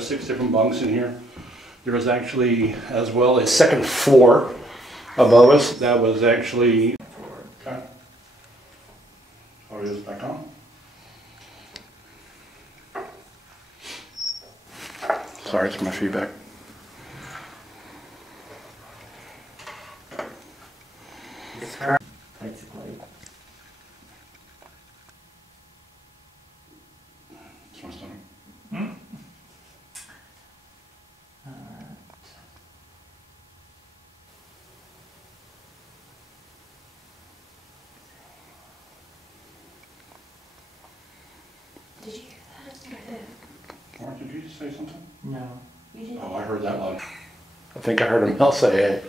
6 different bunks in here. There was actually, as well, a second floor above us that was actually... Okay. Audio is back on. Sorry, it's my feedback. It's current, basically. It's my stomach. Did you hear that? Mark, did you just say something? No. You didn't? Oh, I heard that loud. I think I heard him else say hey.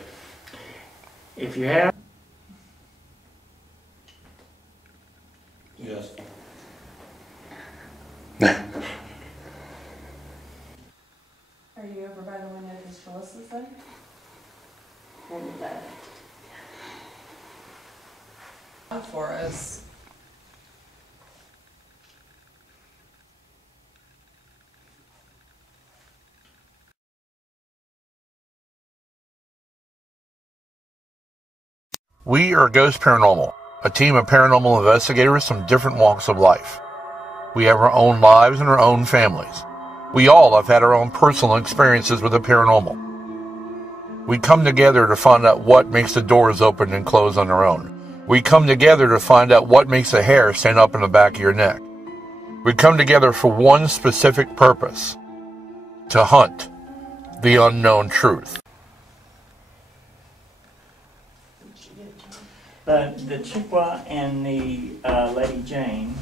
If you have... Yes. Are you over by the window because Phyllis's there? Or was that? For us. We are Ghost Paranormal, a team of paranormal investigators from different walks of life. We have our own lives and our own families. We all have had our own personal experiences with the paranormal. We come together to find out what makes the doors open and close on their own. We come together to find out what makes the hair stand up in the back of your neck. We come together for one specific purpose: to hunt the unknown truth. But the Chippewa and the Lady Jane,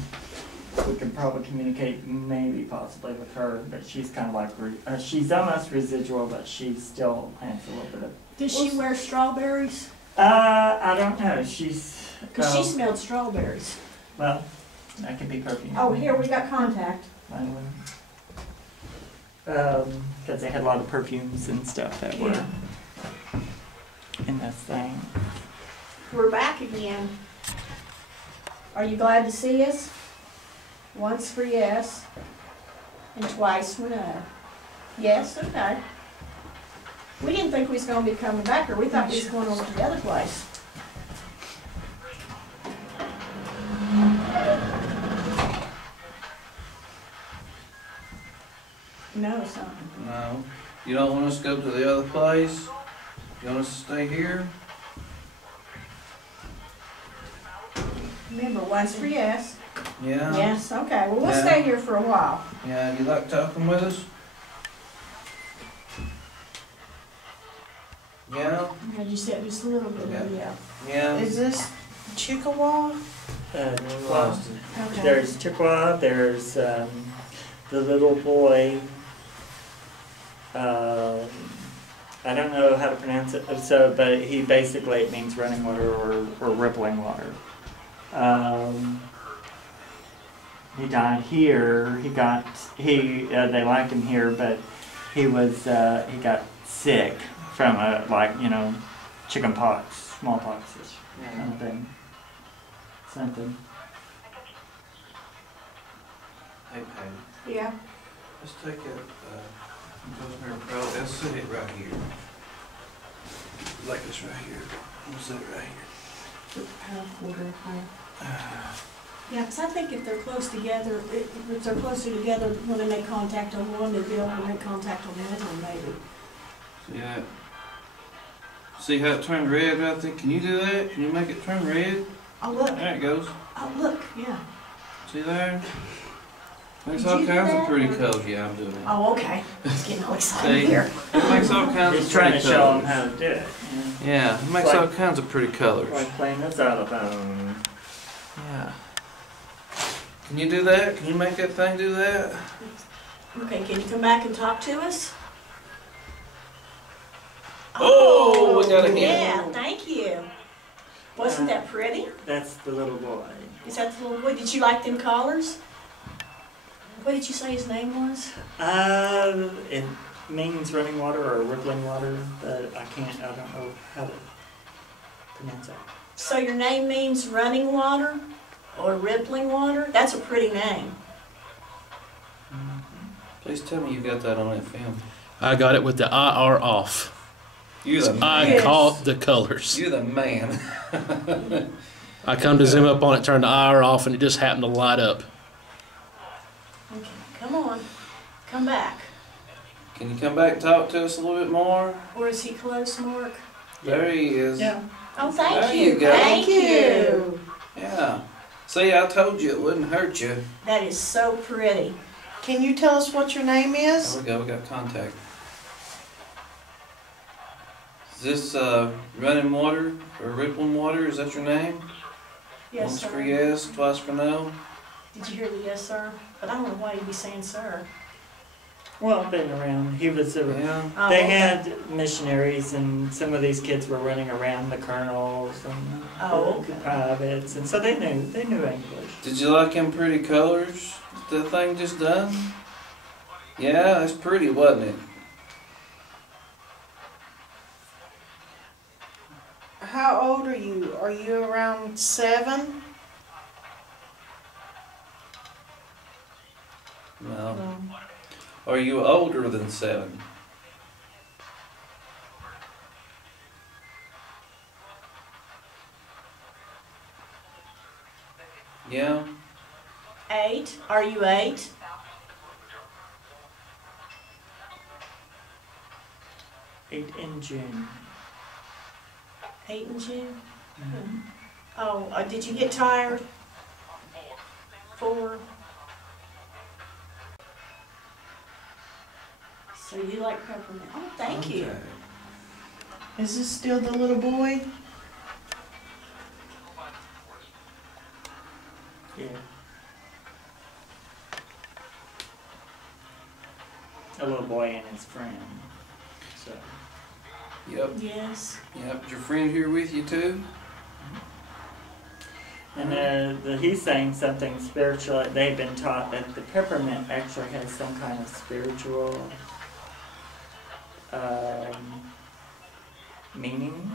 we can probably communicate maybe possibly with her, but she's kind of like, she's almost residual, but she still has a little bit of... Does she wear strawberries? I don't know. She's... Because she smelled strawberries. Well, that could be perfume. Oh, here we got contact. Because they had a lot of perfumes and stuff that were in this thing. We're back again. Are you glad to see us? Once for yes, and twice for no. Yes, okay. We didn't think we was going to be coming back, or we thought we was going over to the other place. No, something. No. You don't want us to go to the other place? You want us to stay here? Remember, once for yes. Yeah? Yes, okay. Well, we'll Yeah. stay here for a while. Yeah, you like talking with us? Yeah? Had you said just a little bit, yeah. Yeah? Is this Chippewa? Well, Okay. there's Chippewa, there's the little boy, I don't know how to pronounce it, so, but he basically, it means running water or rippling water. He died here. They liked him here, but he got sick from chicken pox, smallpox-ish kind of thing. Something. Hey, Patty, Yeah. let's take that, let's sit it right here. Like this right here. Let's sit it right here. Yeah, because I think if they're close together, if they're closer together, when they make contact on one, they'd be able to make contact on the other one, maybe. See that? See how it turned red right there? Can you do that? Can you make it turn red? Oh, look. There it goes. Oh, look, yeah. See there? Makes Did all you do kinds that? of pretty colors. Yeah, I'm doing it. Oh, okay. I was getting all excited See? here. It makes all kinds He's of trying to pretty show him colors. how to do it. Yeah, it makes Like- all kinds of pretty colors. Like playing this xylophone. Yeah. Can you do that? Can you make that thing do that? Okay, can you come back and talk to us? Oh, we got a hit. Yeah, thank you. Wasn't that pretty? That's the little boy. Is that the little boy? Did you like them collars? What did you say his name was? It means running water or rippling water, but I don't know how to pronounce it. So your name means running water or rippling water? That's a pretty name. Please tell me you got that on that film. I got it with the IR off. You're the I man. Yes. caught the colors. You're the man. I come to zoom up on it, turn the IR off, and it just happened to light up. Okay, come on, come back. Can you come back and talk to us a little bit more? Or is he close, Mark? There he is. Yeah. Oh, thank There you, you go. thank you. Yeah. See, I told you it wouldn't hurt you. That is so pretty. Can you tell us what your name There is? we go, we got contact. Is this running water or rippling water? Is that your name? Yes, Once for sir. yes, twice for no. Did you hear the yes, sir? But I don't know why you'd be saying sir. Well, I've been around. He was a. Yeah. Oh, They okay. had missionaries, and some of these kids were running around the colonels and Oh, the okay. privates, and so they knew English. Did you like them pretty colors that the thing just done? Yeah, it's pretty, wasn't it? How old are you? Are you around 7? No. No. Are you older than 7? Yeah. 8? Are you 8? In June. 8 in June? Oh, did you get tired? 4? So you like peppermint? Oh, thank you. Okay. Is this still the little boy? Yeah. A little boy and his friend. So. Yep. Yes. Yep. Is your friend here with you too? And he's saying something spiritual. They've been taught that the peppermint actually has some kind of spiritual meaning.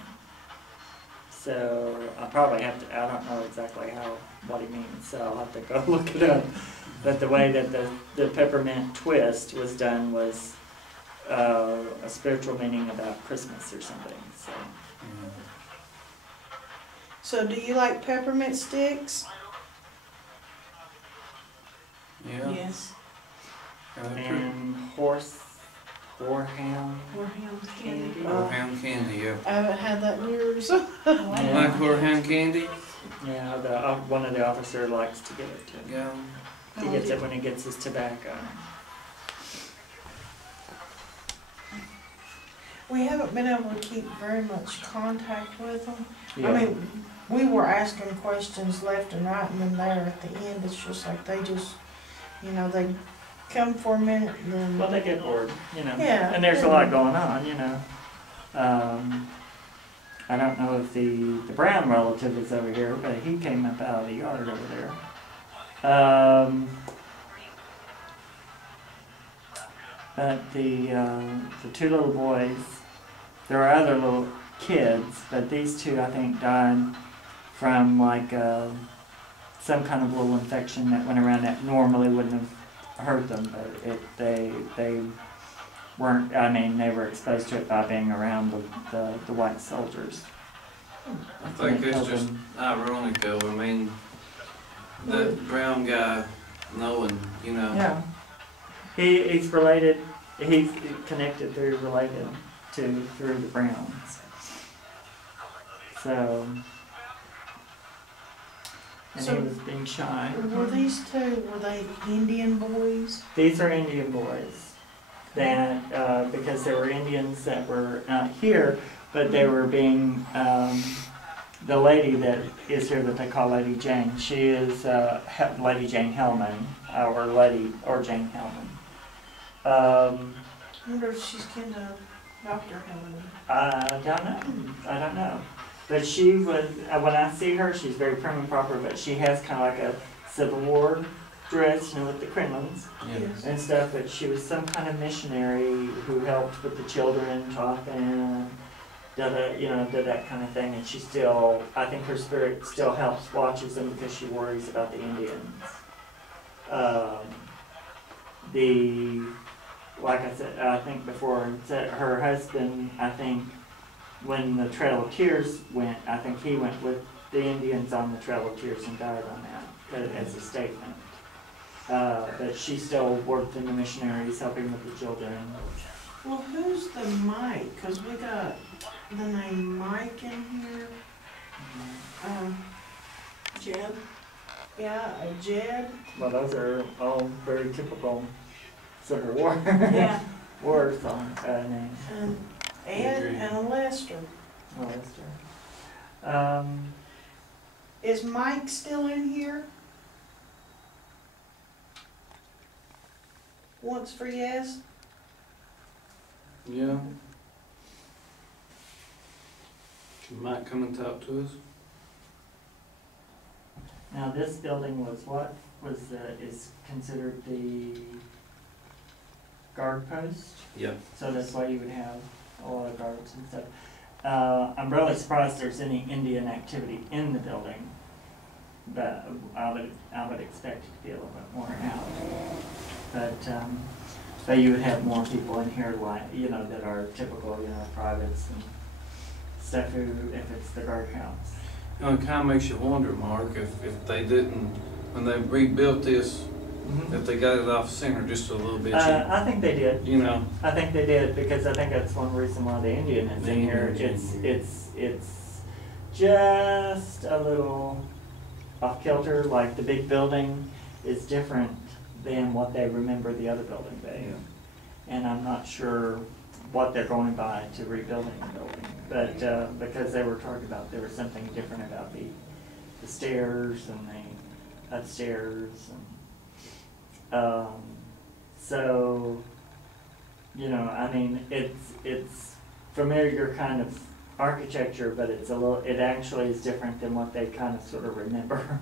So I probably have to. I don't know exactly what he means. So I'll have to go look it up. But the way that the peppermint twist was done was a spiritual meaning about Christmas or something. So. So do you like peppermint sticks? Yeah. Yes. And horehound Horehound candy. candy. Horehound candy, yeah. I haven't had that in years. Oh, You like horehound candy? Yeah, one of the officers likes to give it to him. Yeah. He gets it when he gets his tobacco. We haven't been able to keep very much contact with them. Yeah. I mean, we were asking questions left and right, and then there at the end, it's just like they just, they come for a minute and then. Well, they get bored, Yeah. And there's a lot going on, I don't know if the Brown relative is over here, but he came up out of the yard over there. But the two little boys, there are other little kids, but these two I think died from like some kind of little infection that went around that normally wouldn't have hurt them, but they weren't. I mean, they were exposed to it by being around the white soldiers. I think it's just ironic though. I mean, that brown guy knowing, Yeah. He's related. He's connected through the Browns. So. And So- he was being shy. Were these two, were they Indian boys? These are Indian boys. That because there were Indians that were not here, but they were being the lady that is here that they call Lady Jane. She is Lady Jane Hellman, or Jane Hellman. I wonder if she's kin to Dr. Helen. I don't know. But she was, when I see her, she's very prim and proper, but she has kind of like a Civil War dress, with the crinolines Yes. and stuff, but she was some kind of missionary who helped with the children, taught them, did that kind of thing, and she still, I think her spirit still helps, watches them because she worries about the Indians. like I said, I think before, that her husband, I think, when the Trail of Tears went, I think he went with the Indians on the Trail of Tears and died on that, as a statement. But she still worked in the missionaries, helping with the children. Well, who's the Mike? Because we got the name Mike in here. Jeb? Yeah, Jed. Well, those are all very typical Civil War. Yeah. War song names. And Ed and a Lester. Oh, that's true. Is Mike still in here? Once for yes? Yeah. She might come and talk to us. Now, this building was what? Is considered the guard post? Yep. So that's why you would have a lot of guards and stuff. I'm really surprised there's any Indian activity in the building, but I would expect it to be a little bit more out. But you would have more people in here, like, you know, that are typical, you know, privates and stuff who, if it's the guardhouse. You know, it kind of makes you wonder, Mark, if they didn't, when they rebuilt this, if they got it off center just a little bit. I think they did. You know. I think they did, because I think that's one reason why the Indian is in here. It's just a little off kilter. Like the big building is different than what they remember the other building being. Yeah. And I'm not sure what they're going by to rebuilding the building, but because they were talking about there was something different about the stairs and the upstairs and so, you know, I mean, it's familiar kind of architecture, but it actually is different than what they kind of sort of remember.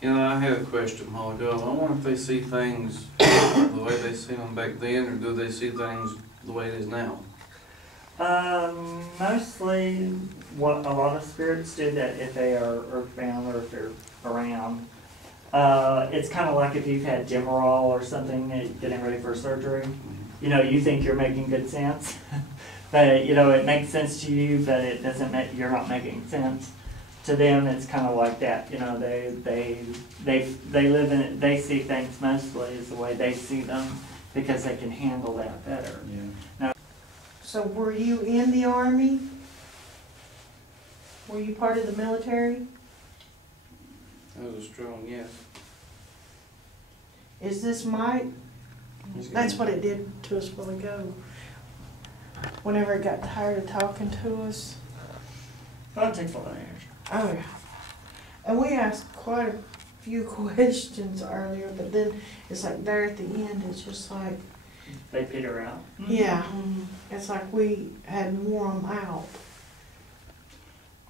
You know, I had a question a while ago. I wonder if they see things the way they see them back then, or do they see things the way it is now? Mostly, what a lot of spirits do that if they are earthbound or if they're around. It's kind of like if you've had Demerol or something, getting ready for surgery. You know, you think you're making good sense, but you know it makes sense to you, but it doesn't make you're not making sense. To them, it's kind of like that. You know, they live in it. They see things mostly is the way they see them because they can handle that better. Yeah. Now, So were you in the Army? Were you part of the military? That was a strong yes. Is this Mike? He's That's gonna- what it did to us a while ago. Whenever it got tired of talking to us. that takes a lot of energy. Oh, yeah. And we asked quite a few questions earlier, but then it's like there at the end, it's just like, They peter out. yeah, it's like we had wore them out.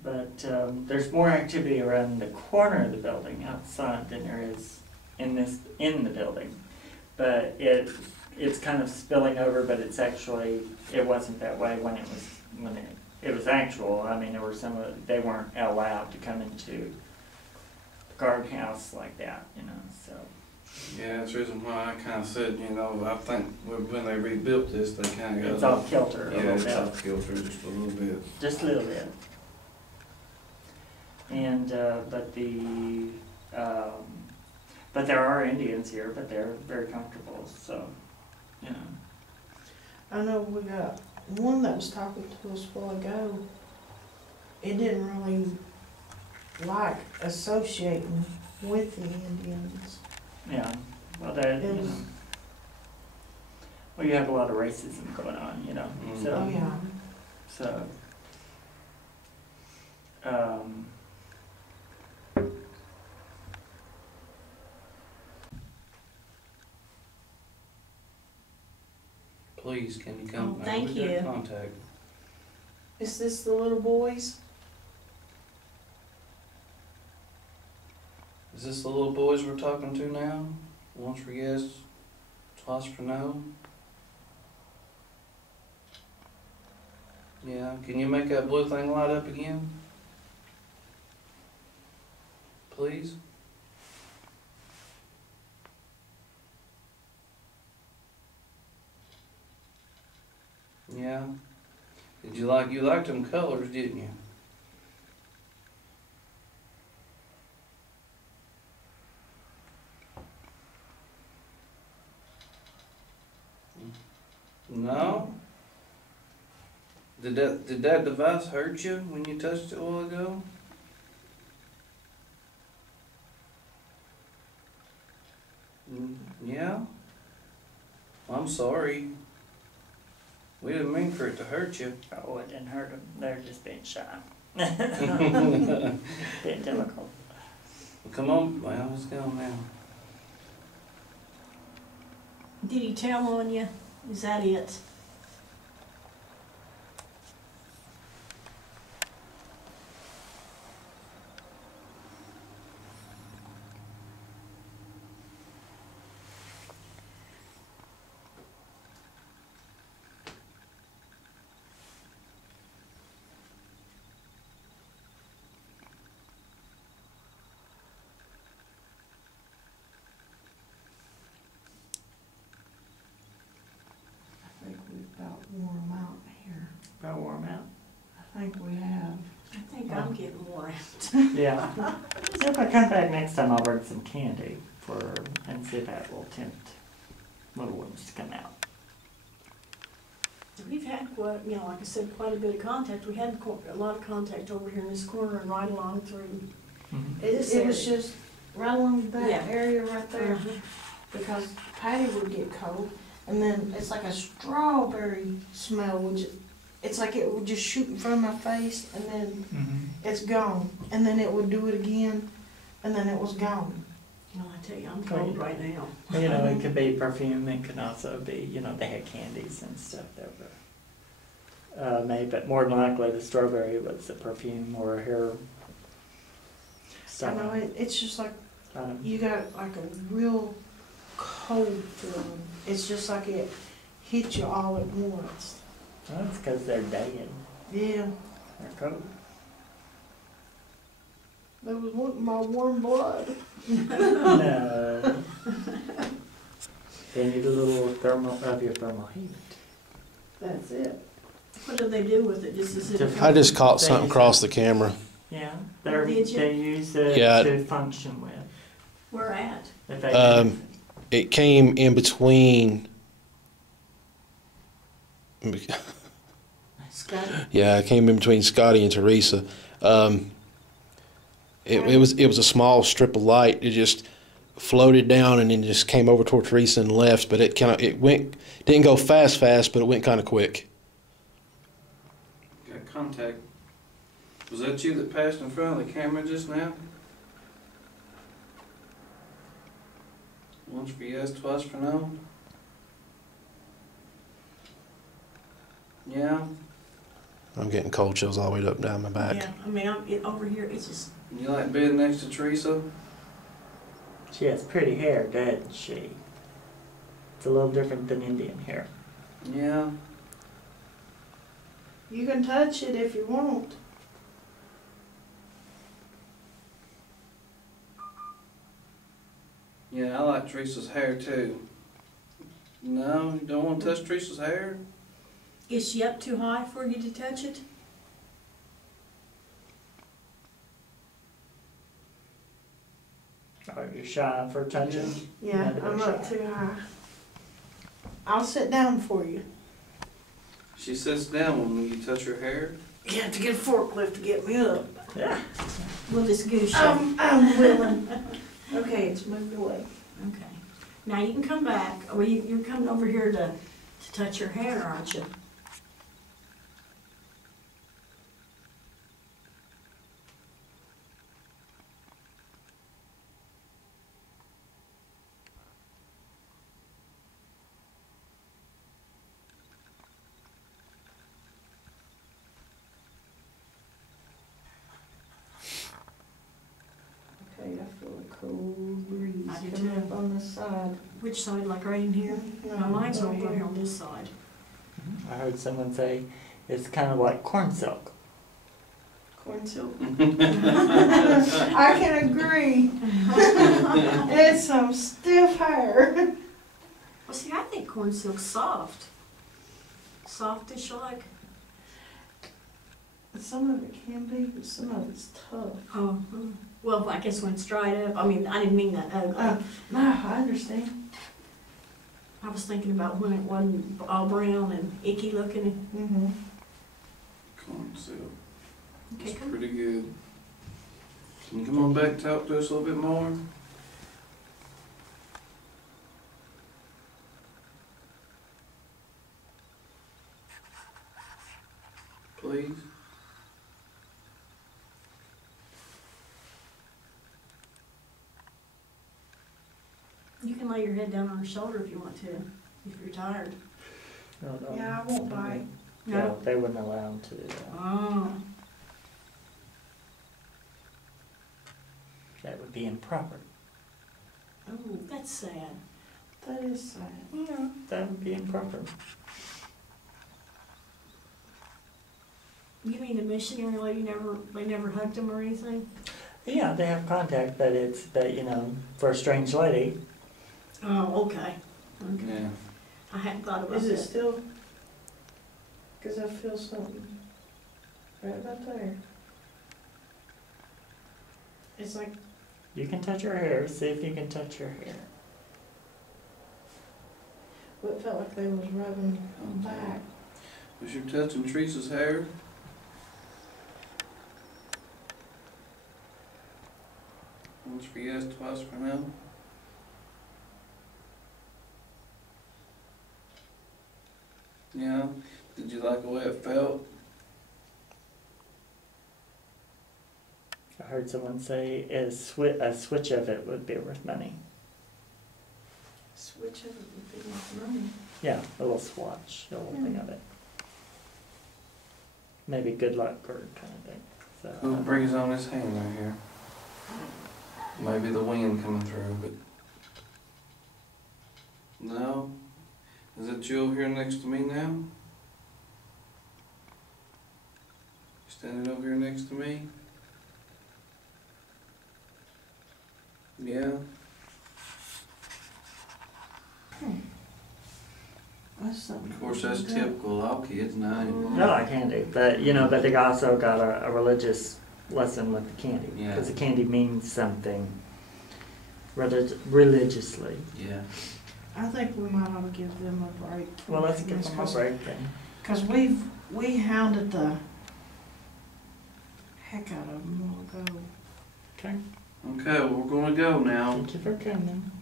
But there's more activity around the corner of the building outside than there is in the building. But it's kind of spilling over, but it's actually, it wasn't that way when it was actual. I mean, there were they weren't allowed to come into the guardhouse like that, you know, so. Yeah, that's the reason why I kind of said, you know, I think when they rebuilt this, they kind of got It's off kilter a yeah, little it's bit. off kilter just a little bit. Just a little bit. And, but there are Indians here, but they're very comfortable, so, you know. I know we got one that was talking to us a while ago. It didn't really like associating with the Indians. Yeah, well, that, you It know. was- Well, you have a lot of racism going on, you know, so. Oh, yeah. So, Please, can you come? Oh, thank we got you. Contact. Is this the little boys? Is this the little boys we're talking to now? Once for yes, twice for no? Yeah, can you make that blue thing light up again? Please? You liked them colors, didn't you? No? Did that device hurt you when you touched it a while ago? Yeah? I'm sorry. We didn't mean for it to hurt you. Oh, it didn't hurt them. They're just being shy. Being difficult. Come on, well, let's go now. Did he tell on you? Is that it? I think we've about worn them out here. About warm out. I think we have. I think I'm getting more out. Yeah. So if I come back next time, I'll bring some candy for her and see if I will tempt little ones to come out. We've had quite, like I said, quite a bit of contact. We had a lot of contact over here in this corner and right along through. It was just right along that Yeah. area right there, Uh-huh. because Patty would get cold, and then it's like a strawberry smell, which it's like it would just shoot in front of my face, and then it's gone, and then it would do it again, and then it was gone. I tell you, I'm cold right now. It could be perfume. It could also be, they had candies and stuff that were made, but more than likely the strawberry was a perfume or a hair I know, stuff. it's just like, Um, you got like a real cold feeling. It's just like it hit you all at once. well, it's because they're dead. Yeah, They're cold. that was wanting my warm blood. No. They need a little of your thermal heat. That's it. What do they do with it? Just as it I just caught something across the camera. Yeah, Did you? they use it Yeah. to function with. Where at? If they It came in between. Scotty? Yeah, it came in between Scotty and Teresa. It was a small strip of light. It just floated down and then just came over toward Teresa and left. But it didn't go fast, but it went kind of quick. Got contact. Was that you that passed in front of the camera just now? Once for yes, twice for no? Yeah? I'm getting cold chills all the way up and down my back. Yeah, over here, it's just, You like being next to Teresa? she has pretty hair, doesn't she? It's a little different than Indian hair. Yeah. You can touch it if you want. Yeah, I like Teresa's hair too. No, you don't want to touch Teresa's hair? is she up too high for you to touch it? Are you shy for touching? Yeah, Never I'm up shy. too high. I'll sit down for you. She sits down when you touch her hair. You have to get a forklift to get me up. Yeah. We'll just goose you. I'm willing. Okay, it's moved away. Okay. Now you can come back. Well, you're coming over here to touch your hair, aren't you? Okay, I feel a cold breeze I do coming too. up on this side. Which side, like right in here? No, mine's over here on this side. I heard someone say it's kind of like corn silk. Corn silk. I can agree. It's some stiff hair. Well, see, I think corn silk's soft. Softish like. Some of it can be, but some of it's tough. Oh, well, I guess when it's dried up, I mean, I didn't mean that ugly. No, I understand. I was thinking about when it wasn't all brown and icky looking. Mm-hmm. Corn syrup. Okay, It's come. pretty good. Can you come on back and talk to us a little bit more? Please? You can lay your head down on her shoulder if you want to, if you're tired. No, no. Yeah, I won't bite. No, they wouldn't allow him to do that. Oh. That would be improper. Oh, that's sad. That is sad. Yeah, that would be improper. You mean the missionary lady they never hugged him or anything? Yeah, they have contact, but it's, you know, for a strange lady. Oh, okay. Okay. Yeah. I hadn't thought about Is it that. still? Because I feel something right about there. It's like, You can touch her hair, see if you can touch her hair. well, it felt like they was rubbing back. Was you touching Teresa's hair? Once for yes, twice for no? Yeah. Did you like the way it felt? I heard someone say a switch of it would be worth money. Switch of it would be like money. Yeah, a little swatch, a little thing of it. Maybe good luck or kind of thing. So, Who brings on his hand right here? Maybe the wind coming through, but... No? Is it you over here next to me now? Standing over here next to me? Yeah? That's something. Of course, that's typical of all kids now anymore. no, I candy, but you know, but they also got a religious lesson with the candy Yeah. because the candy means something religiously. Yeah. I think we might ought to give them a break. Well, let's give them a break then. Because we hounded the heck out of them a while ago. Okay. Okay, well, we're gonna go now. Thank you for coming.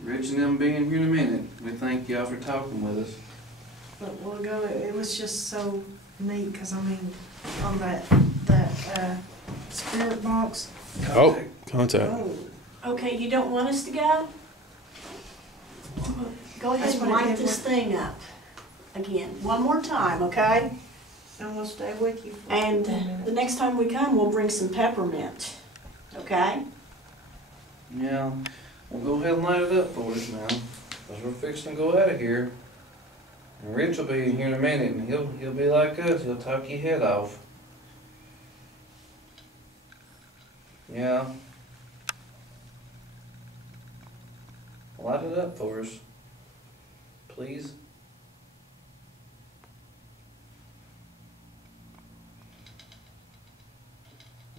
Rich and them being here in a minute. We thank y'all for talking with us. But we'll go, it was just so neat, because I mean, on that spirit box. Oh, contact. Oh, Okay, you don't want us to go? Go ahead That's and what I light did this thing up again, one more time, okay? and we'll stay with you for And 10 minutes. the next time we come, we'll bring some peppermint, okay? Yeah. Well, go ahead and light it up for us now. Because we're fixing to go out of here. And Rich will be in here in a minute and he'll be like us. He'll talk your head off. Yeah. Light it up for us. Please.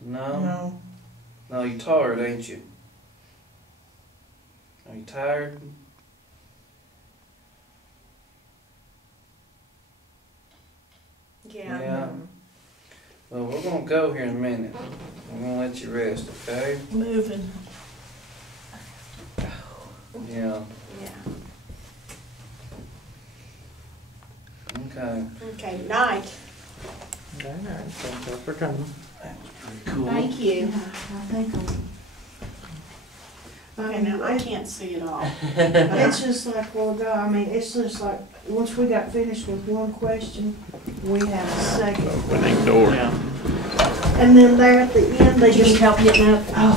No? No, No, you tired, ain't you? Are you tired? Yeah. Well, we're gonna go here in a minute. I'm gonna let you rest, okay? Moving. Yeah. Yeah. Okay. Okay, night. Very nice. Thank you for coming. That was pretty cool. Thank you. I think Okay, now I can't see it all. it's just like, well, go, I mean, it's just like, once we got finished with one question, we had a second. Winning door. Yeah. And then there at the end, they Did you need just, help getting up? oh,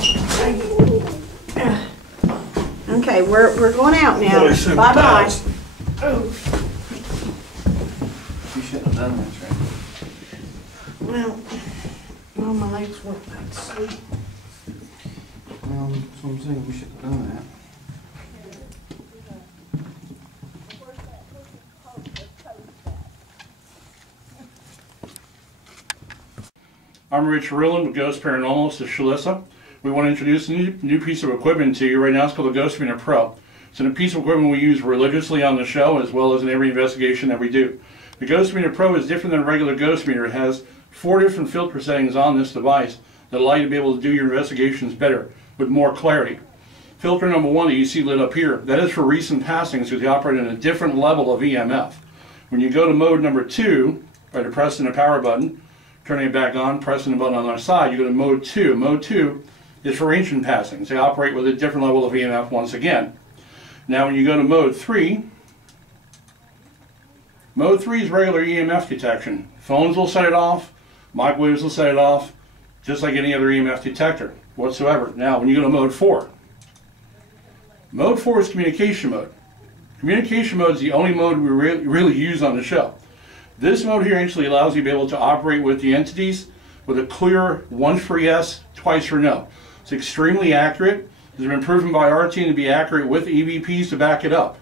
Okay, we're going out now. Boy, some Bye-bye. ties. You shouldn't have done that, Trey. well, all my legs went back to sleep. Well, that's what I'm saying. We shouldn't have done that. I'm Rich Ruland with Ghost Paranormal to Shalissa. We want to introduce a new piece of equipment to you. Right now it's called the Ghost Meter Pro. It's a piece of equipment we use religiously on the show as well as in every investigation that we do. The Ghost Meter Pro is different than a regular Ghost Meter. It has 4 different filter settings on this device that allow you to be able to do your investigations better with more clarity. Filter number 1 that you see lit up here, that is for recent passings because they operate in a different level of EMF. When you go to mode number 2, by pressing the power button, turning it back on, pressing the button on the other side, you go to mode 2. Mode 2 is for ancient passings. They operate with a different level of EMF once again. Now when you go to mode 3 is regular EMF detection. Phones will set it off, microwaves will set it off, just like any other EMF detector whatsoever. Now when you go to mode 4, mode 4 is communication mode. Communication mode is the only mode we really use on the show. This mode here actually allows you to be able to operate with the entities with a clear once for yes, twice for no. It's extremely accurate. It's been proven by our team to be accurate with EVPs to back it up.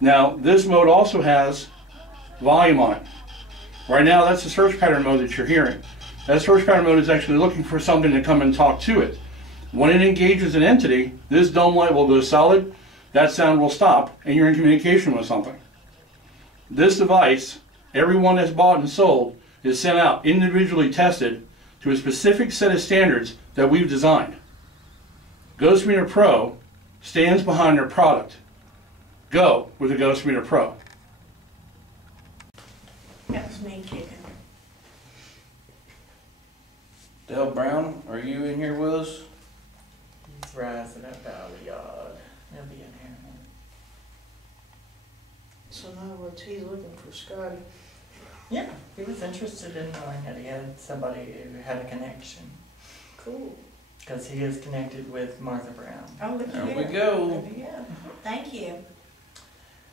Now, this mode also has volume on it. Right now, that's the search pattern mode that you're hearing. That search pattern mode is actually looking for something to come and talk to it. When it engages an entity, this dome light will go solid, that sound will stop, and you're in communication with something. This device, everyone that's bought and sold, is sent out individually tested to a specific set of standards that we've designed. Ghost Meter Pro stands behind their product. Go with the Ghost Meter Pro. That was me kicking. Dale Brown, are you in here with us? He's rising up out of the yard. He'll be in here. So in other words, he's looking for Scottie. Yeah, he was interested in knowing that he had somebody who had a connection. Cool. Because he is connected with Martha Brown. Oh, look There here. we go. Yeah. Thank you.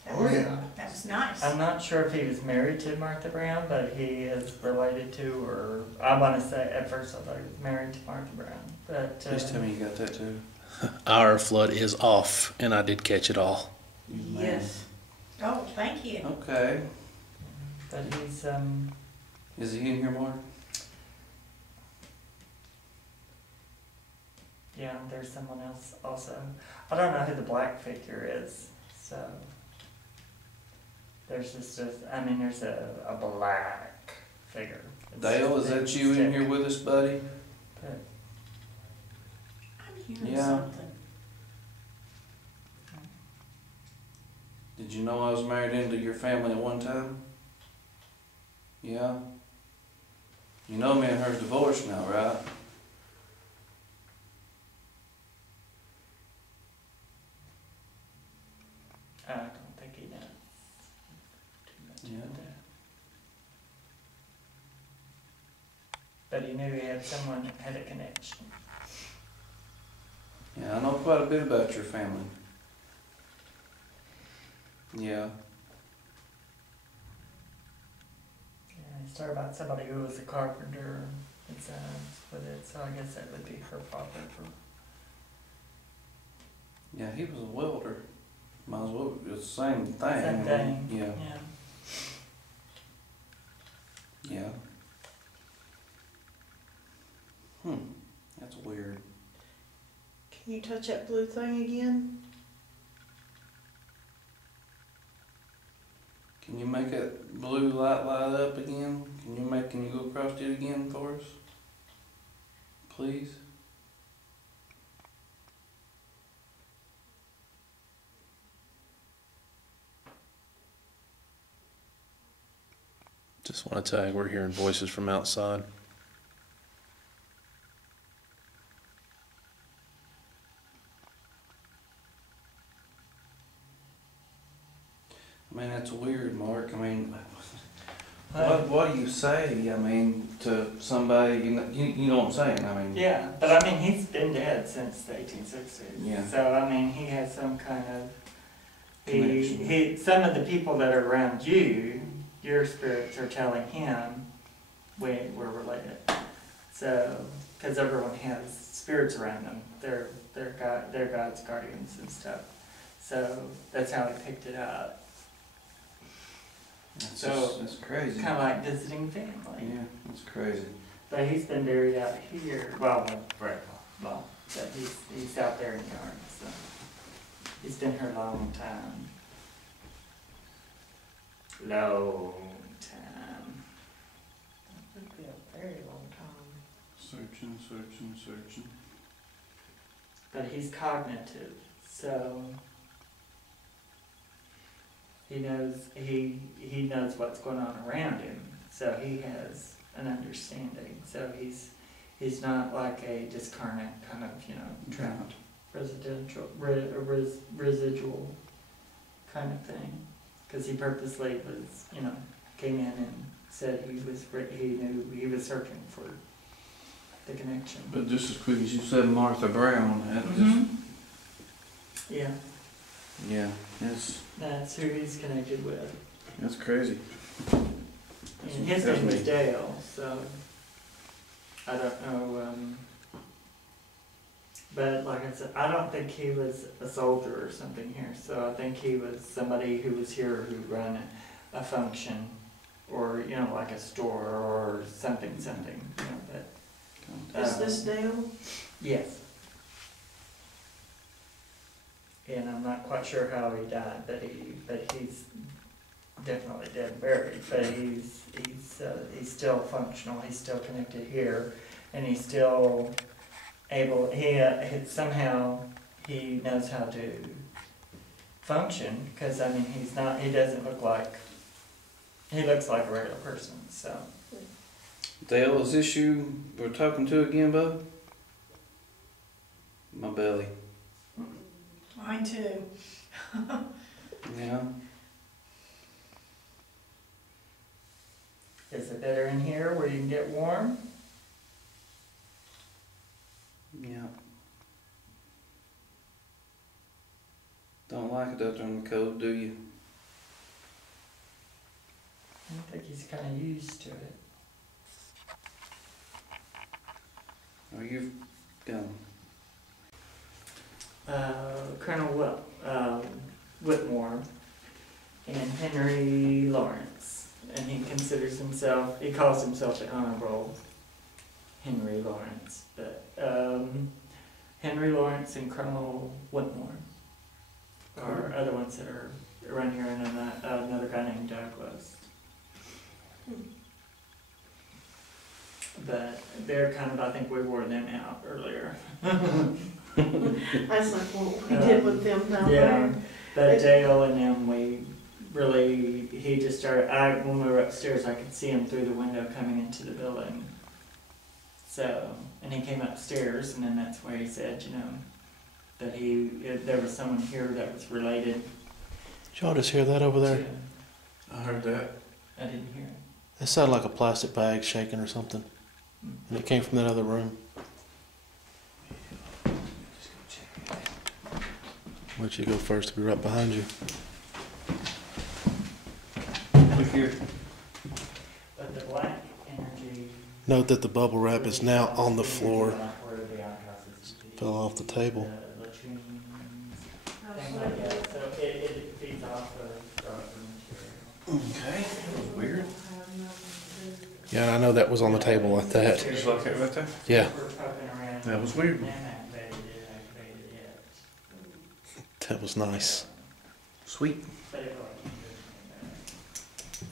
That Oh, was, yeah. that was nice. I'm not sure if he was married to Martha Brown, but he is related to, or I want to say, at first I thought he was married to Martha Brown. But Please tell me you got that too. Our flood is off, and I did catch it all. yes, Oh, thank you. Okay. but he's Is he in here, Mark? yeah. There's someone else also. I don't know who the black figure is, so there's just there's a black figure. It's Dale, just is a that big you in stick. here with us, buddy? But I'm hearing Yeah. something. Did you know I was married into your family at one time? Yeah. You know me and her's divorced now, right? I don't think he knows too much Yeah. about that. But he knew he had someone that had a connection. Yeah, I know quite a bit about your family. Yeah. Yeah, he started about somebody who was a carpenter and sons with it, so I guess that would be her father. Yeah, he was a welder. Might as well, it's the same thing. Same thing. Yeah. Yeah. Yeah. That's weird. Can you touch that blue thing again? Can you make that blue light up again? Can you go across it again for us? Please? Just want to tag, we're hearing voices from outside. I mean, that's weird, Mark. I mean, what do you say? I mean, to somebody, you know what I'm saying? I mean, Yeah, but I mean, he's been dead since the 1860s. Yeah. So, I mean, he has some kind of, Connection. some of the people that are around you, your spirits are telling him we're related. So, because everyone has spirits around them. They're God's guardians and stuff. So, that's how he picked it up. that's So, crazy. Kind of like visiting family. Yeah, that's crazy. But he's been buried out here, well, but he's out there in the yard, so. He's been here a long time. Long time. It'd be a very long time. Searching. But he's cognitive, so he knows what's going on around him, so he has an understanding. So he's not like a discarnate kind of, trapped residual kind of thing. Because he purposely was, came in and said he knew he was searching for the connection. But just as quick as you said Martha Brown, that Yeah, yeah, that's who he's connected with. that's crazy. And his name was Dale, so I don't know. But like I said, I don't think he was a soldier or something here. So I think he was somebody who was here who ran a function, or like a store or something. But Is this Dale? yes. And I'm not quite sure how he died, but he's definitely dead and buried. But he's still functional. He's still connected here, and he's still able. Somehow he knows how to function, because he's not. He doesn't look like. He looks like a regular person. So. Dale, is this you we're talking to again, bub? My belly. Mine too. Yeah. Is it better in here where you can get warm? Yeah. Don't like it out there in the cold, do you? I think he's kind of used to it. Or you've gone? Colonel Whitmore and Henry Lawrence, and he calls himself the Honorable Henry Lawrence, but Henry Lawrence and Colonel Whitmore are other ones that are around here, and another guy named Douglas. But they're kind of, I think we wore them out earlier. That's like what we did with them down there. But Dale and them, he just started, when we were upstairs, I could see him through the window coming into the building. So, and he came upstairs, and then that's where he said, that there was someone here that was related. Did y'all just hear that over there? I heard that. I didn't hear it. It sounded like a plastic bag shaking or something. And it came from that other room. Why don't you go first? I'll be right behind you. Look here. But the black energy. Note that the bubble wrap is now on the floor. Where the outhouses would be. Fell off the table. The latrines, things like that. So it feeds off the rubber material. Okay, that was weird. Yeah, I know that was on the table like that. Just like it right there? Yeah, We're poking around. That was weird. And activated it. that was nice. Sweet. But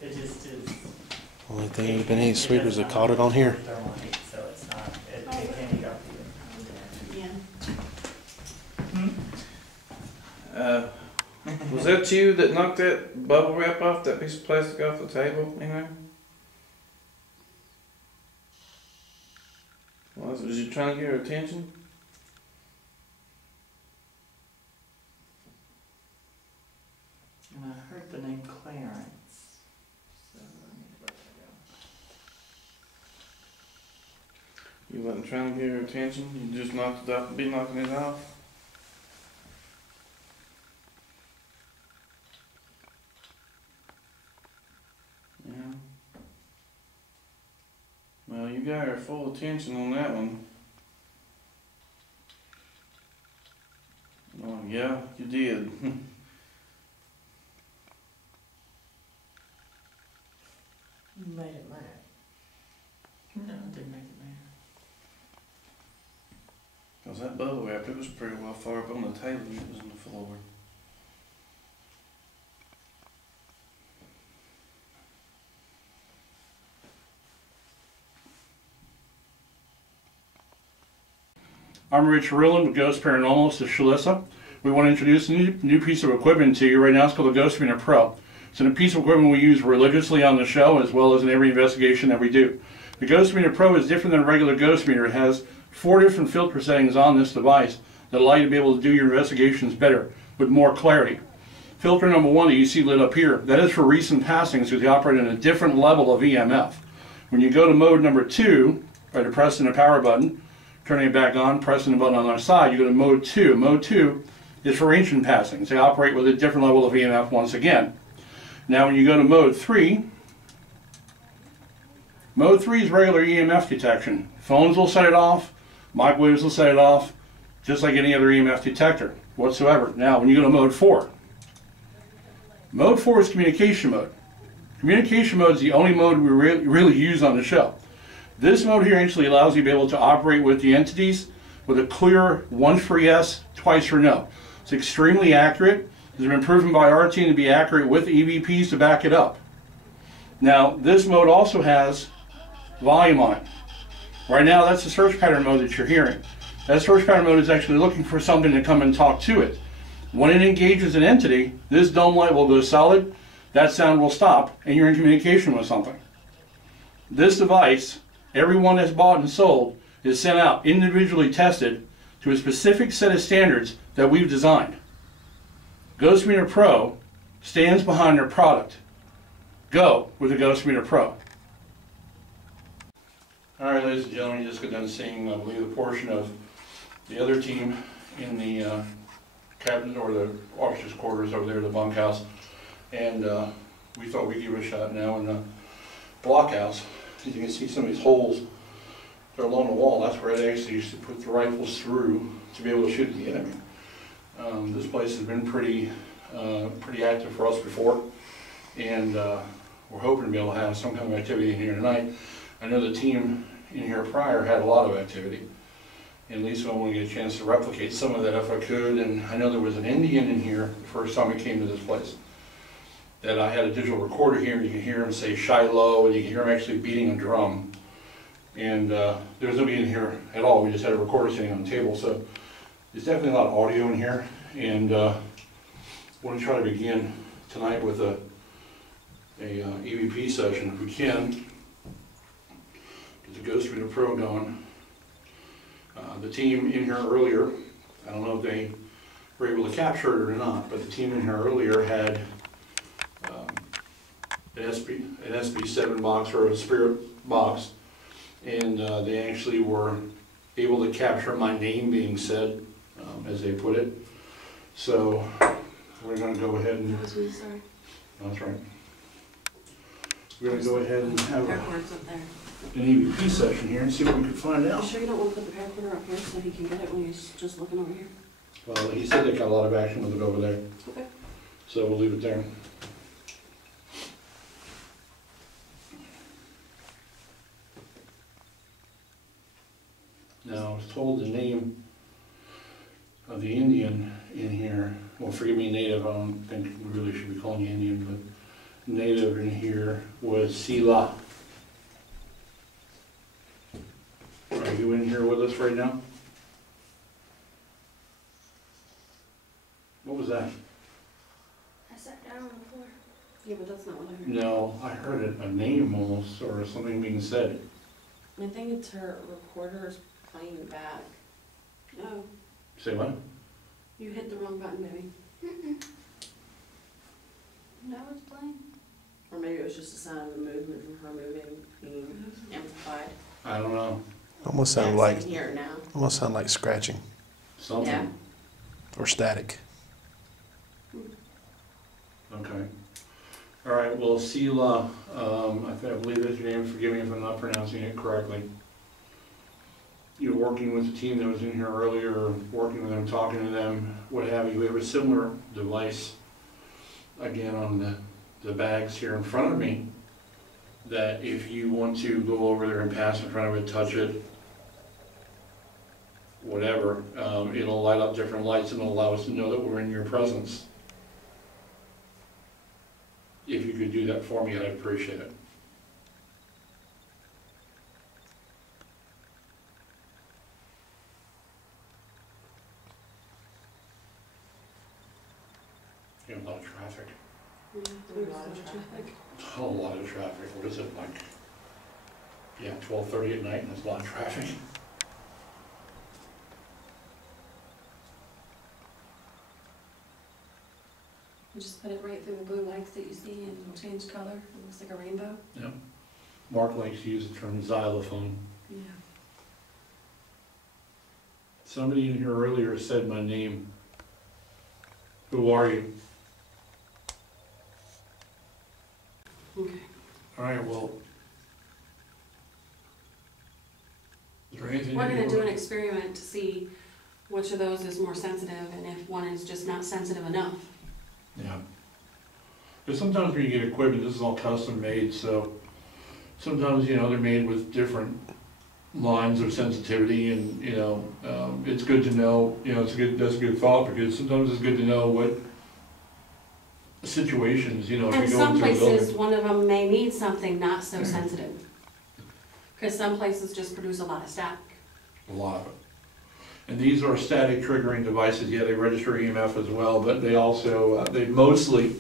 it just is. Only thing that would have been any sweeter is I caught it on here. Thermal heat, so it's not, it can't go Yeah. Was that you that knocked that bubble wrap off, that piece of plastic off the table, Was you trying to get her attention? And I heard the name Clarence. So let me let that You wasn't trying to get her attention, you just knocked it off, be knocking it off? Yeah. Well, you got her full attention on that one. Oh, yeah, you did. You made it mad. go. No, it didn't make it Cause that bubble wrap, it was pretty well far up on the table and it was on the floor. I'm Rich Rilland with Ghost Paranormal. This is Shalissa. We want to introduce a new piece of equipment to you right now. It's called the Ghost Meter Pro. It's a piece of equipment we use religiously on the show as well as in every investigation that we do. The Ghost Meter Pro is different than a regular ghost meter. It has 4 different filter settings on this device that allow you to be able to do your investigations better with more clarity. Filter number 1 that you see lit up here, that is for recent passings because they operate in a different level of EMF. When you go to mode number 2, by depressing the power button, turning it back on, pressing the button on the other side, you go to mode 2. Mode 2 is for ancient passings. They operate with a different level of EMF once again. Now when you go to mode 3 is regular EMF detection. Phones will set it off, microwaves will set it off, just like any other EMF detector whatsoever. Now when you go to mode 4 is communication mode. Communication mode is the only mode we really use on the show. This mode here actually allows you to be able to operate with the entities with a clear once for yes, twice for no. It's extremely accurate. It's been proven by our team to be accurate with EVPs to back it up. Now, this mode also has volume on it. Right now, that's the search pattern mode that you're hearing. That search pattern mode is actually looking for something to come and talk to it. When it engages an entity, this dome light will go solid, that sound will stop, and you're in communication with something. This device, everyone that's bought and sold, is sent out individually tested to a specific set of standards that we've designed. Ghost Meter Pro stands behind their product. Go with the Ghost Meter Pro. All right, ladies and gentlemen, you just got done seeing, I believe, a portion of the other team in the cabin or the officers' quarters over there, the bunkhouse, and we thought we'd give it a shot now in the blockhouse. As you can see, some of these holes that are along the wall, that's where they actually used to put the rifles through to be able to shoot the enemy. This place has been pretty active for us before, and we're hoping to be able to have some kind of activity in here tonight. I know the team in here prior had a lot of activity, and at least I want to get a chance to replicate some of that if I could. And I know there was an Indian in here the first time I came to this place that I had a digital recorder here, and you can hear him say Shiloh, and you can hear him actually beating a drum. And there was nobody in here at all. We just had a recorder sitting on the table, so there's definitely a lot of audio in here. And I want to try to begin tonight with a EVP session if we can. Get the Ghost Meter Pro going. The team in here earlier, I don't know if they were able to capture it or not, but the team in here earlier had an SB7 box or a spirit box, and they actually were able to capture my name being said, as they put it. So we're going to go ahead and. That was me, sorry. That's right. We're going to go ahead and have an EVP session here and see what we can find out. You sure you don't want to put the recorder up here so he can get it when he's just looking over here? Well, he said they got a lot of action with it over there. Okay. So we'll leave it there. Now, I was told the name of the Indian in here, well, forgive me, native, I don't think we really should be calling you Indian, but native in here was Sila. Are you in here with us right now? What was that? I sat down on the floor. Yeah, but that's not what I heard. No, I heard it, a name almost, or something being said. I think it's her recorder is playing back. No, Say what? you hit the wrong button, baby. No, it's playing. Or maybe it was just a sign of the movement from her moving being amplified. I don't know. Almost sound Yeah, I like can hear it now. almost sound like scratching Something. Yeah. or static. Okay. All right, well, Sila, I believe that's your name, forgive me if I'm not pronouncing it correctly. You're working with the team that was in here earlier, working with them, talking to them, what have you. We have a similar device, again, on the bags here in front of me, that if you want to go over there and pass in front of it, touch it, whatever, it'll light up different lights and it'll allow us to know that we're in your presence. If you could do that for me, I'd appreciate it. You have a lot of traffic. There's a lot of traffic. A lot of traffic. What is it, like, yeah, 12:30 at night and there's a lot of traffic. You just put it right through the blue lights that you see and it'll change color. It looks like a rainbow. Yep. Mark likes to use the term xylophone. Yeah. Somebody in here earlier said my name. Who are you? Okay. All right, well. Is there anything? We're gonna do an experiment to see which of those is more sensitive and if one is just not sensitive enough. Yeah. Because sometimes when you get equipment, this is all custom made, so sometimes, they're made with different lines of sensitivity and, it's good to know, that's a good thought, because sometimes it's good to know what situations, if you go And into some a places, building. one of them may need something not so sensitive. Because some places just produce a lot of static. A lot of it. And these are static triggering devices. Yeah, they register EMF as well, but they also, they mostly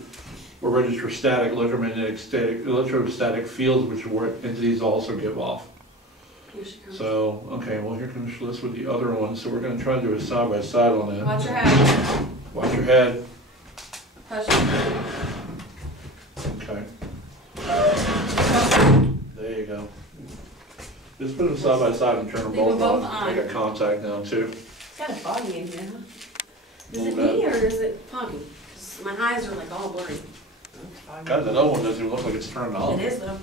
will register static, electrostatic fields, which entities also give off. Here she comes. So, okay, well, here comes Shalice with the other one, so we're gonna try to do a side by side on that. Watch your head. Watch your head. Push it. Okay. There you go. Just put them side by side and turn them Leave them both both on. I on. got contact now too. It's kind of foggy in here, huh? Is Little it bit. me or is it foggy? 'Cause my eyes are like all blurry. God, that other one doesn't even look like it's turned on. It is though.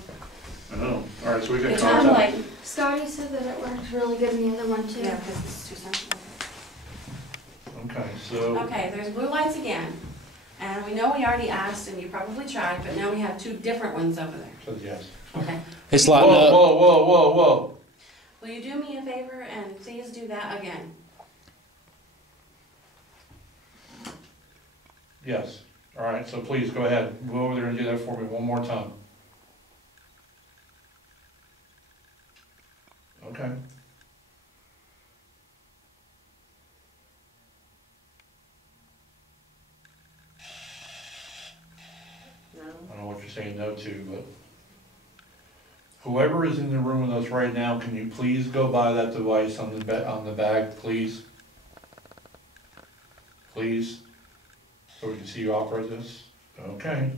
I know. All right, so we got It's contact. on like, Scottie said that it worked really good in the other one too. yeah, because it's too sensitive. Okay, so, Okay, there's blue lights again. And we know we already asked and you probably tried, but now we have two different ones over there. says yes. Okay. It's Whoa, lighting up. whoa, whoa, whoa, whoa. Will you do me a favor and please do that again? Yes. All right, so please go ahead. Go over there and do that for me one more time. Okay. No. I don't know what you're saying no to, but whoever is in the room with us right now, can you please go by that device on the bag, please? Please, so we can see you operate this. Okay.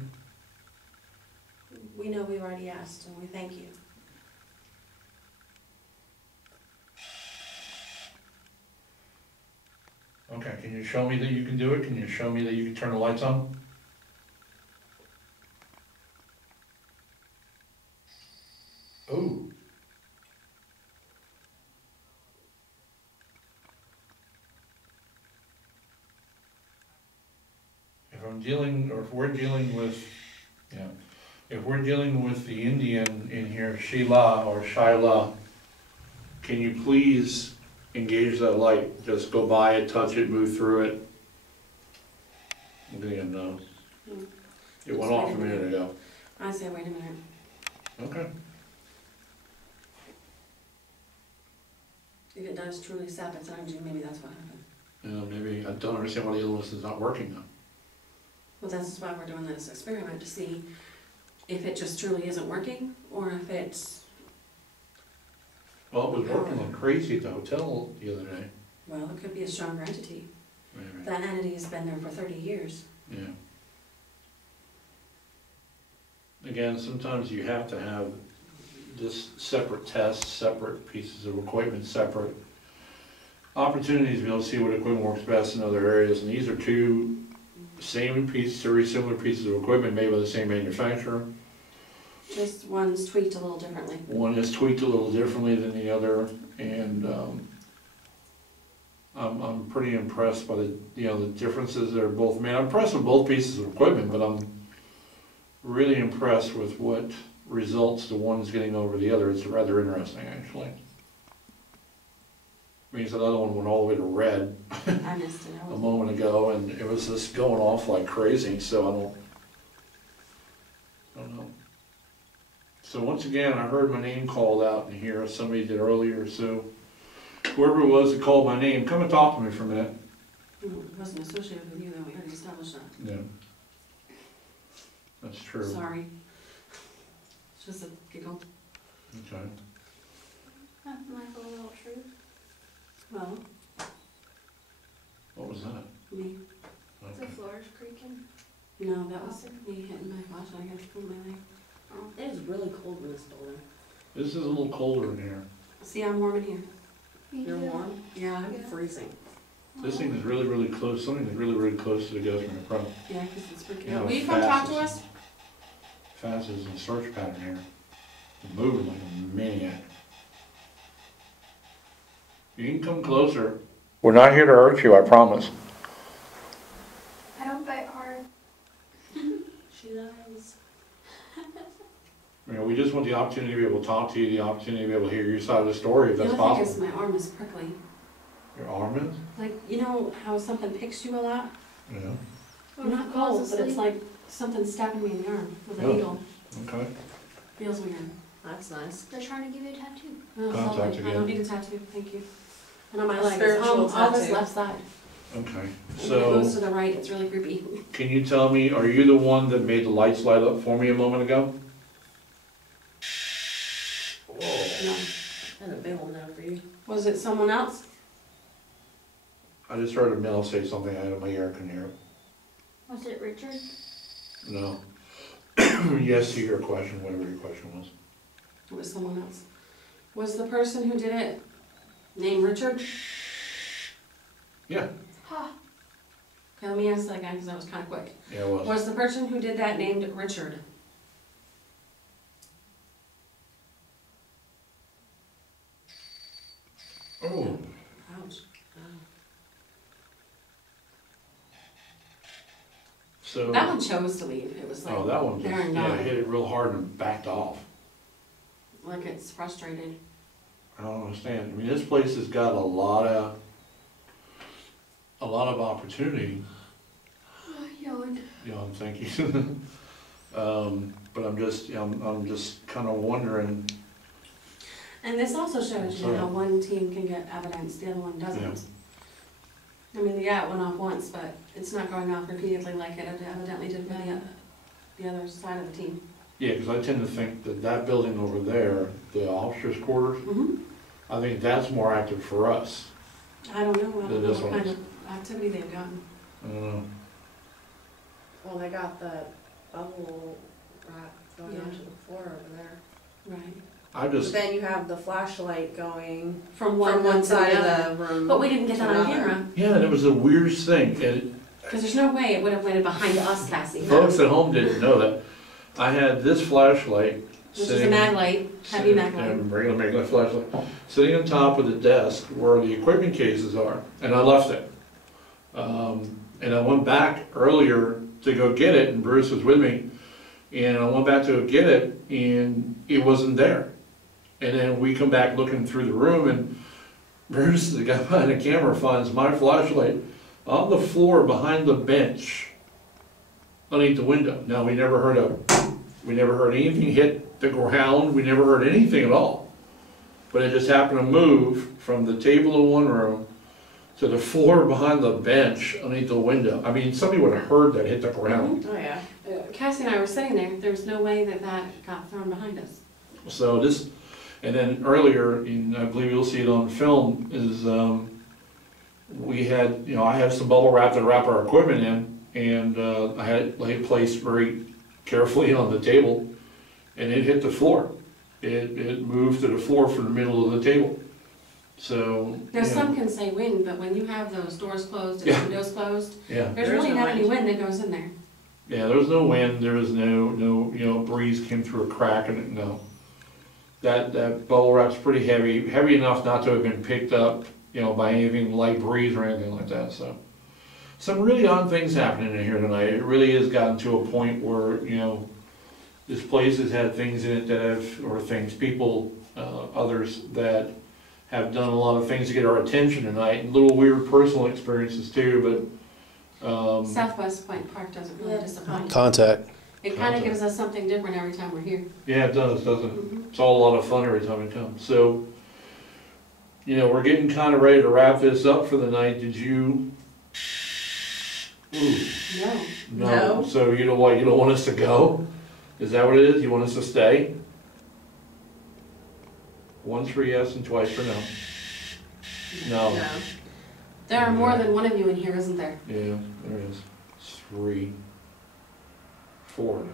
We know we've already asked and we thank you. Okay, can you show me that you can do it? Can you show me that you can turn the lights on? Ooh. If I'm dealing, or if we're dealing with, yeah, if we're dealing with the Indian in here, Sheila or Shyla, can you please engage that light? Just go by it, touch it, move through it. Again, no. It went off a minute ago. I say, wait a minute. Okay. If it does truly sap its energy, maybe that's what happened. Maybe I don't understand why the other one is not working though. Well, that's why we're doing this experiment, to see if it just truly isn't working, or if it's, Well, it was working like crazy at the hotel the other day. well, it could be a stronger entity. Maybe. That entity's been there for 30 years. Yeah. Again, sometimes you have to have this separate tests, separate pieces of equipment, separate opportunities to be able to see what equipment works best in other areas. And these are two very similar pieces of equipment made by the same manufacturer. Just one's tweaked a little differently. One is tweaked a little differently than the other, and I'm pretty impressed by the differences that are both made. I'm impressed with both pieces of equipment, but I'm really impressed with what results the one's getting over the other. It's rather interesting, actually. Means that other one went all the way to red I missed it. a moment ago, and it was just going off like crazy, so I don't know. So once again, I heard my name called out in here, somebody did earlier, so whoever it was that called my name, come and talk to me for a minute. It wasn't associated with you, though. We already established that. Yeah. That's true. Sorry. It's just a giggle. Okay. Michael, a little truth. Well, What was that? me. The Okay. floor is creaking. No, that was me hitting my flashlight against my leg. Oh. It is really cold in this building. This is a little colder in here. See, I'm warm in here. Me You're too. warm? Yeah, I'm Yeah. freezing. This thing is really, really close, something is really, really close to the government front. Yeah, because it's freaking Yeah, out. Will you come talk to fast us? Fast is in search pattern here. Moving like a maniac. You can come closer. We're not here to hurt you, I promise. I don't bite hard. She does. You know, we just want the opportunity to be able to talk to you, the opportunity to be able to hear your side of the story if The that's other thing is possible. my arm is prickly. Your arm is? Like, you know how something picks you a lot? Yeah. I'm not cold, but it's like something stabbing me in the arm with a Oh. needle. Okay. Feels weird. That's nice. They're trying to give you a tattoo. Oh, Contact lovely. I again. don't need a tattoo, thank you. And on my leg, Spiritual all this tattoo. left side. Okay. And it goes So, to the right, it's really creepy. can you tell me, are you the one that made the lights light up for me a moment ago? No. And a big one now for you. Was it someone else? I just heard a male say something out of my ear, couldn't hear it. Was it Richard? No. Yes to your question, whatever your question was. It was someone else. Was the person who did it named Richard? Yeah. Ha. Okay, let me ask that again because that was kind of quick. Yeah, it was. Was the person who did that named Richard? Oh. Ouch. So. That one chose to leave. It was like, Oh, that one just, there and yeah, gone. hit it real hard and backed off. Like it's frustrated. I don't understand. I mean, this place has got a lot of opportunity. Yawned. You know, thank you. But I'm just, I'm just kind of wondering. And this also shows you Sorry. how one team can get evidence, the other one doesn't. Yeah. I mean, yeah, it went off once, but it's not going off repeatedly like it evidently did with the other side of the team. Yeah, because I tend to think that that building over there, the officers' quarters, Mm-hmm. I think that's more active for us. I don't know, I don't know This what one kind is. of activity they've gotten. I don't know. Well, they got the bubble wrap going Yeah. onto the floor over there. Right. I But just, then you have the flashlight going From from one to side the other. of the room. But we didn't get that to on another. camera, yeah, and it was the weirdest thing. And because there's no way it would have went behind us, Cassie. folks at home didn't know that. I had this flashlight Which is a sitting. mag light, heavy mag light. Regular mag light flashlight. Sitting on top of the desk where the equipment cases are, and I left it. And I went back earlier to go get it, and Bruce was with me. And I went back to go get it, and it wasn't there. And then we come back looking through the room, and Bruce, the guy behind the camera, finds my flashlight on the floor behind the bench underneath the window. Now, we never heard anything hit the ground, we never heard anything at all. But it just happened to move from the table in one room to the floor behind the bench underneath the window. I mean, somebody would have heard that hit the ground. Oh, yeah. Cassie and I were sitting there, there was no way that that got thrown behind us. So this, and then earlier, and I believe you'll see it on film, is we had, I had some bubble wrap to wrap our equipment in, and I had it placed very carefully on the table, and it hit the floor. It moved to the floor from the middle of the table. So, Now, some can say wind, but when you have those doors closed and Yeah. windows closed, yeah, there's There's really no not any wind. wind that goes in there. yeah, there was no wind, there was no breeze came through a crack, and no. That bubble wrap's pretty heavy enough not to have been picked up, by anything light breeze or anything like that, so. Some really odd things happening in here tonight. It really has gotten to a point where, this place has had things in it that have, or things, people, others that have done a lot of things to get our attention tonight, and little weird personal experiences too, but, Southwest Point Park doesn't really disappoint. Contact. It kind of gives us something different every time we're here. yeah, it does, doesn't it? It's all a lot of fun every time it comes. So, you know, we're getting kind of ready to wrap this up for the night. Did you? Ooh, No. no. No. So you know what? You don't want us to go? Is that what it is? You want us to stay? Once for yes and twice for no. No. No. There are more than one of you in here, isn't there? Yeah, there is. 3, 4 now.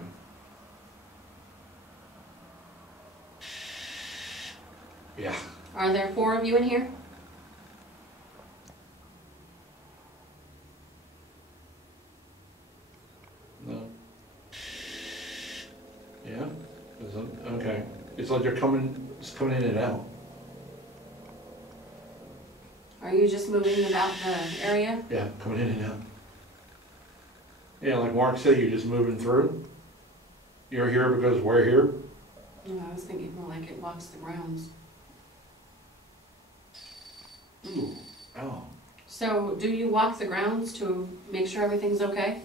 Yeah. Are there 4 of you in here? No. Yeah? Is it? Okay. It's like it's coming in and out. Are you just moving about the area? Yeah, coming in and out. Yeah, like Mark said, you're just moving through. You're here because we're here. No, I was thinking more like it walks the grounds. Ooh, oh. So, do you walk the grounds to make sure everything's okay?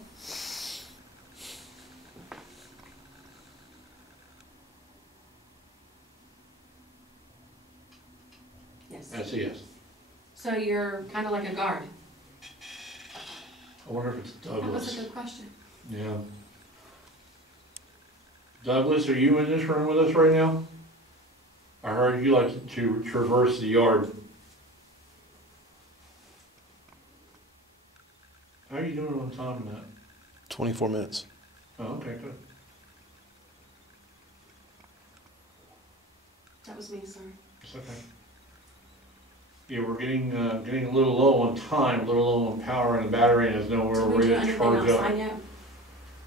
Yes. That's a yes. So you're kind of like a guard? I wonder if it's That was a Douglas. good question. Yeah. Douglas, are you in this room with us right now? I heard you like to traverse the yard. How are you doing on time in that? 24 minutes. Oh, okay, good. That was me, sorry. It's okay. Yeah, we're getting a little low on time, a little low on power, and the battery is nowhere Did we ready do to anything charge up. outside yet?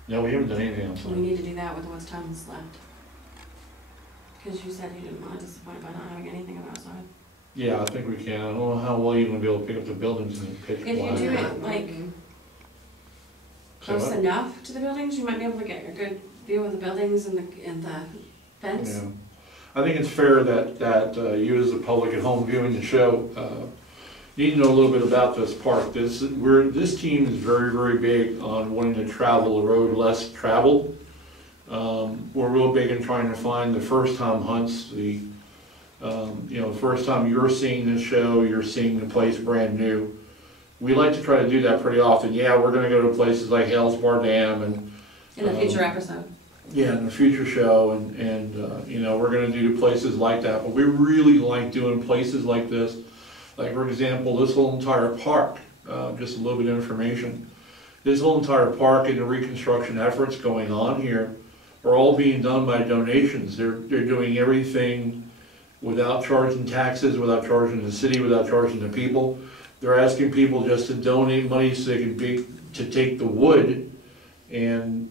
No, we haven't done anything We outside. need to do that with what's time that's left. Because you said you didn't want to disappoint by not having anything of outside. Yeah, I think we can. I don't know how well you're gonna be able to pick up the buildings in the pitch If you black. do it like So close what? enough to the buildings, you might be able to get a good view of the buildings and the fence. Yeah. I think it's fair that you as the public at home viewing the show, need to know a little bit about this park. This team is very, very big on wanting to travel the road less traveled. We're real big in trying to find the first time hunts, the first time you're seeing this show, you're seeing the place brand new. We like to try to do that pretty often. Yeah, we're gonna go to places like Hell's Bar Dam and. In the future episode. Yeah, in the future show, and we're gonna do places like that, but we really like doing places like this. Like, for example, this whole entire park, just a little bit of information. This whole entire park and the reconstruction efforts going on here are all being done by donations. They're doing everything without charging taxes, without charging the city, without charging the people. They're asking people just to donate money so they can take the wood and,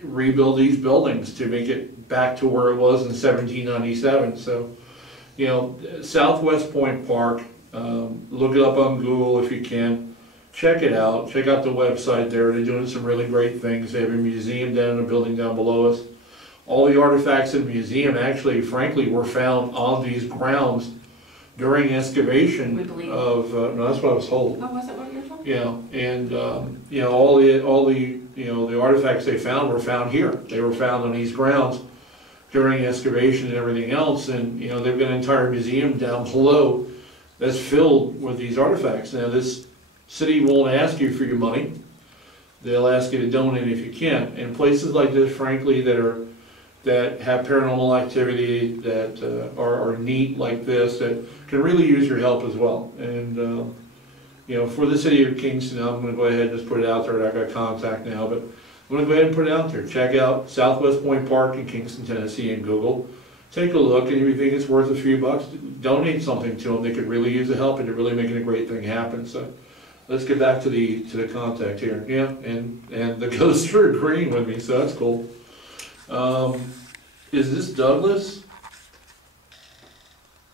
rebuild these buildings to make it back to where it was in 1797. So, Southwest Point Park, look it up on Google if you can. Check it out. Check out the website there. They're doing some really great things. They have a museum down in a building down below us. All the artifacts in the museum actually, frankly, were found on these grounds during excavation We believe. of, no, that's what I was told. Oh, was that what you were told? Yeah, and, all the artifacts they found were found here. They were found on these grounds during excavation and everything else, and, they've got an entire museum down below that's filled with these artifacts. Now, this city won't ask you for your money. They'll ask you to donate if you can. And places like this, frankly, that have paranormal activity, that are neat like this, that can really use your help as well. And, for the city of Kingston, I'm gonna go ahead and just put it out there. I got contact now, but I'm gonna go ahead and put it out there. Check out Southwest Point Park in Kingston, Tennessee in Google. Take a look, and if you think it's worth a few bucks, donate something to them. They could really use the help, and they're really making a great thing happen. So let's get back to the contact here. Yeah, and the ghosts are agreeing with me, so that's cool. Is this Douglas?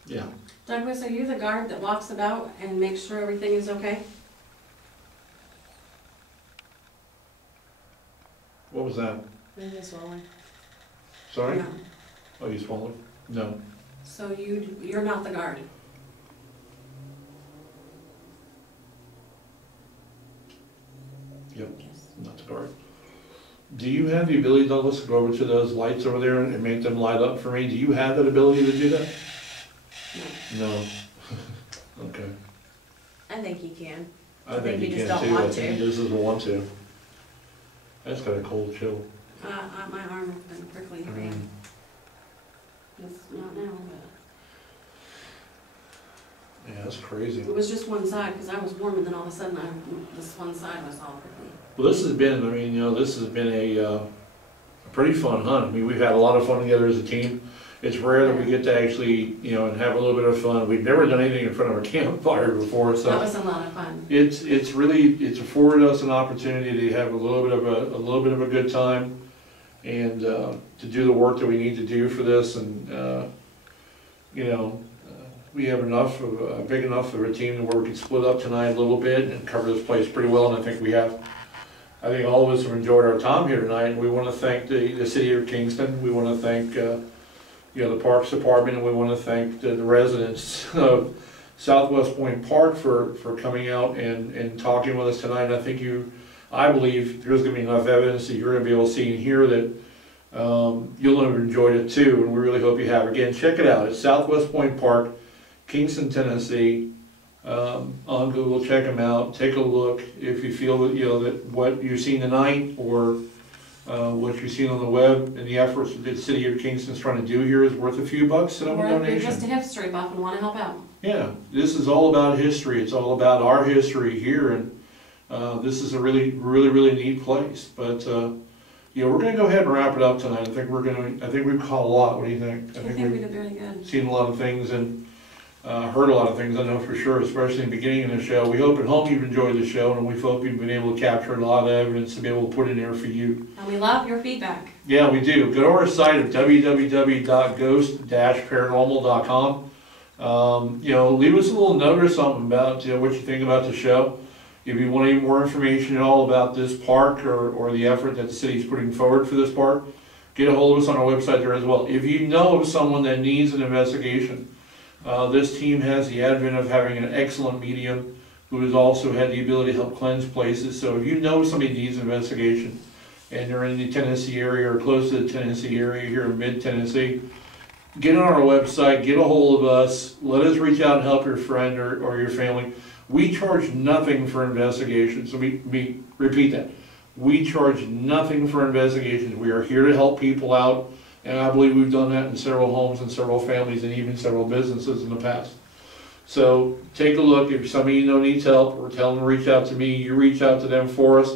Yeah. Douglas, are you the guard that walks about and makes sure everything is okay? What was that? Maybe it's swallowing. Sorry? No. Oh, you swallowed? No. So you're not the guard? Yep. Yes. Not the guard. Do you have the ability, Douglas, to go over to those lights over there and make them light up for me? Do you have that ability to do that? No. No. Okay. I think you can. I think you he just can don't too. I want think he to. just doesn't want to. That's got a cold chill. My arm has been prickly for Mm. It's not now, Yeah, that's crazy. but it was just one side, because I was warm, and then all of a sudden, this one side was all prickly. Well, this has been, I mean, you know, this has been a pretty fun hunt. I mean, we've had a lot of fun together as a team. It's rare that we get to actually, you know, and have a little bit of fun. We've never done anything in front of a campfire before, so. That was a lot of fun. It's afforded us an opportunity to have a little bit of a good time, and to do the work that we need to do for this, and you know, we have big enough of a team where we can split up tonight a little bit and cover this place pretty well, and I think we have. I think all of us have enjoyed our time here tonight, and we want to thank the city of Kingston. We want to thank you know, the Parks Department, and we want to thank the residents of Southwest Point Park for coming out and talking with us tonight. And I believe there's going to be enough evidence that you're going to be able to see and hear that you'll have enjoyed it too, and we really hope you have. Again, check it out. It's Southwest Point Park, Kingston, Tennessee. On Google, check them out. Take a look. If you feel that, you know, that what you've seen tonight, or what you've seen on the web, and the efforts that the city of Kingston's trying to do here is worth a few bucks, set up a We're just a donation. history buff and want to help out. Yeah, this is all about history. It's all about our history here, and this is a really neat place. But yeah, we're gonna go ahead and wrap it up tonight. I think we've caught a lot. What do you think? I think we did really good. Seen a lot of things and heard a lot of things, I know for sure, especially in the beginning of the show. We hope at home you've enjoyed the show, and we hope you've been able to capture a lot of evidence to be able to put in there for you. And we love your feedback. Yeah, we do. Go to our site at www.ghost-paranormal.com. You know, leave us a little note or something about what you think about the show. If you want any more information at all about this park, or the effort that the city's putting forward for this park, get a hold of us on our website there as well. If you know of someone that needs an investigation, this team has the advent of having an excellent medium who has also had the ability to help cleanse places. So if you know somebody needs an investigation and they're in the Tennessee area or close to the Tennessee area here in mid-Tennessee, get on our website, get a hold of us, let us reach out and help your friend or your family. We charge nothing for investigations. So we repeat that. We charge nothing for investigations. We are here to help people out. And I believe we've done that in several homes and several families and even several businesses in the past. So take a look. If somebody you know needs help, or tell them to reach out to me, you reach out to them for us,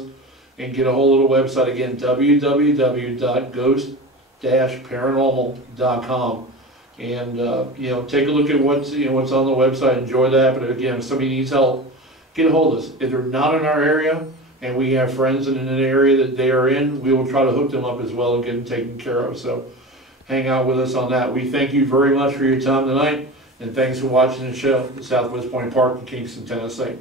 and get a hold of the website again, www.ghost-paranormal.com. And you know, take a look at what's on the website. Enjoy that. But again, if somebody needs help, get a hold of us. If they're not in our area, and we have friends in an area that they are in, we will try to hook them up as well and get them taken care of. So hang out with us on that. We thank you very much for your time tonight, and thanks for watching the show at Southwest Point Park in Kingston, Tennessee.